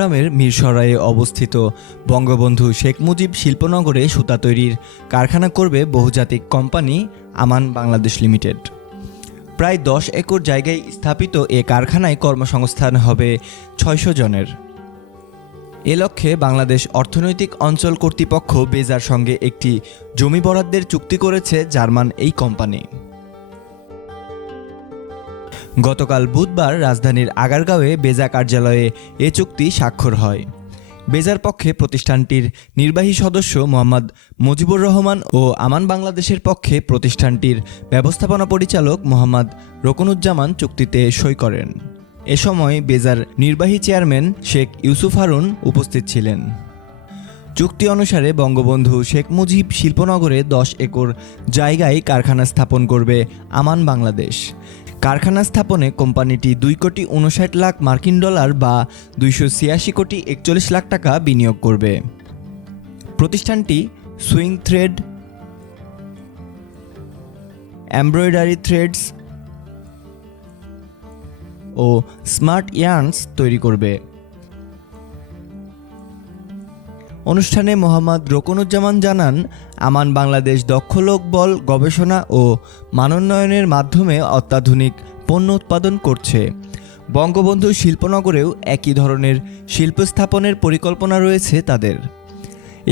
চট্টগ্রামের মিরসরাইয়ে অবস্থিত বঙ্গবন্ধু শেখ মুজিব শিল্পনগরে সুতা তৈরির কারখানা করবে বহুজাতিক কোম্পানি আমান বাংলাদেশ লিমিটেড। প্রায় 10 একর জায়গায় স্থাপিত এ কারখানায় কর্মসংস্থান হবে 600 জনের। এ লক্ষ্যে বাংলাদেশ অর্থনৈতিক অঞ্চল কর্তৃপক্ষ বেজার সঙ্গে একটি জমি বরাদ্দের চুক্তি করেছে জার্মান এই কোম্পানি। গতকাল বুধবার রাজধানীর আগারগাঁওয়ে বেজা কার্যালয়ে এ চুক্তি স্বাক্ষর হয়। বেজার পক্ষে প্রতিষ্ঠানটির নির্বাহী সদস্য মোহাম্মদ মুজিবুর রহমান ও আমান বাংলাদেশের পক্ষে প্রতিষ্ঠানটির ব্যবস্থাপনা পরিচালক মোহাম্মদ রকনুজ্জামান চুক্তিতে সই করেন। এ সময় বেজার নির্বাহী চেয়ারম্যান শেখ ইউসুফ হারুন উপস্থিত ছিলেন। চুক্তি অনুসারে বঙ্গবন্ধু শেখ মুজিব শিল্পনগরে 10 একর জায়গায় কারখানা স্থাপন করবে আমান বাংলাদেশ। কারখানা স্থাপনে কোম্পানিটি 2,59 লাখ মার্কিন ডলার বা 286 কোটি 41 লাখ টাকা বিনিয়োগ করবে। প্রতিষ্ঠানটি সুইং থ্রেড, এমব্রয়ডারি থ্রেডস ও স্মার্ট ইয়ার্নস তৈরি করবে। অনুষ্ঠানে মোহাম্মদ রকনুজ্জামান জানান, আমান বাংলাদেশ দক্ষ লোকবল গবেষণা ও মানোন্নয়নের মাধ্যমে অত্যাধুনিক পণ্য উৎপাদন করছে। বঙ্গবন্ধু শিল্পনগরেও একই ধরনের শিল্প স্থাপনের পরিকল্পনা রয়েছে তাদের।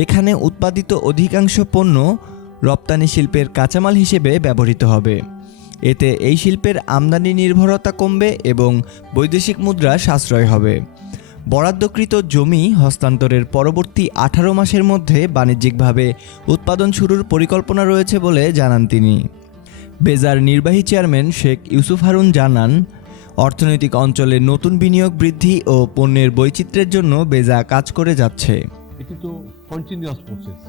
এখানে উৎপাদিত অধিকাংশ পণ্য রপ্তানি শিল্পের কাঁচামাল হিসেবে ব্যবহৃত হবে। এতে এই শিল্পের আমদানি নির্ভরতা কমবে এবং বৈদেশিক মুদ্রা সাশ্রয় হবে। বরাদ্দকৃত জমি হস্তান্তরের পরবর্তী 18 মাসের মধ্যে বাণিজ্যিকভাবে উৎপাদন শুরুর পরিকল্পনা রয়েছে বলে জানান তিনি। বেজার নির্বাহী চেয়ারম্যান শেখ ইউসুফ হারুন জানান, অর্থনৈতিক অঞ্চলে নতুন বিনিয়োগ বৃদ্ধি ও পণ্যের বৈচিত্র্যের জন্য বেজা কাজ করে যাচ্ছে। এটি তো কন্টিনিউয়াস প্রসেস,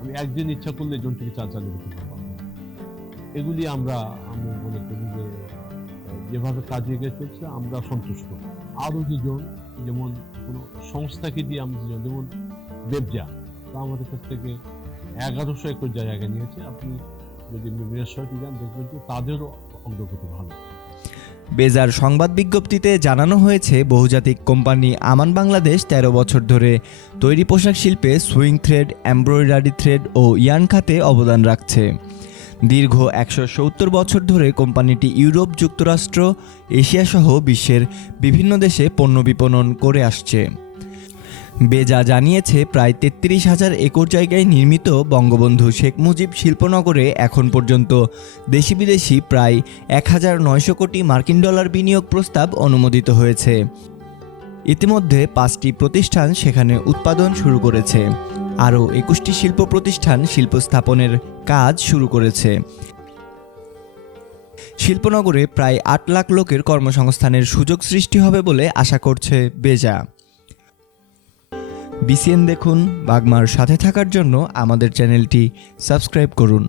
আমি একদিন ইচ্ছা করলে জনটিকে চালিয়ে দিতে পারবো। এগুলি আমরা মনে করি যে যেভাবে কাজ এগিয়ে চলছে আমরা সন্তুষ্ট। আরও দুজন, যেমন কোনো সংস্থাকে দিয়ে আমরা যেমন বেবজা, তা আমাদের কাছ থেকে 1100 একর জায়গা নিয়েছে। আপনি যদি মিরসরাইতে যান দেখবেন যে তাদেরও অগ্রগতি ভালো। বেজার সংবাদ বিজ্ঞপ্তিতে জানানো হয়েছে, বহুজাতিক কোম্পানি আমান বাংলাদেশ 13 বছর ধরে তৈরি পোশাক শিল্পে সুইং থ্রেড, এমব্রয়ডারি থ্রেড ও ইয়ার্ন খাতে অবদান রাখছে। দীর্ঘ 170 বছর ধরে কোম্পানিটি ইউরোপ, যুক্তরাষ্ট্র, এশিয়া সহ বিশ্বের বিভিন্ন দেশে পণ্য বিপণন করে আসছে। বেজা জানিয়েছে, প্রায় 33,000 একর জায়গায় নির্মিত বঙ্গবন্ধু শেখ মুজিব শিল্পনগরে এখন পর্যন্ত দেশি বিদেশি প্রায় 1,900 কোটি মার্কিন ডলার বিনিয়োগ প্রস্তাব অনুমোদিত হয়েছে। ইতিমধ্যে 5টি প্রতিষ্ঠান সেখানে উৎপাদন শুরু করেছে। আরও 21টি শিল্প প্রতিষ্ঠান শিল্প স্থাপনের কাজ শুরু করেছে। শিল্পনগরে প্রায় 8 লাখ লোকের কর্মসংস্থানের সুযোগ সৃষ্টি হবে বলে আশা করছে বেজা। বিসিএন দেখুন। বাগমার সাথে থাকার জন্য আমাদের চ্যানেলটি সাবস্ক্রাইব করুন।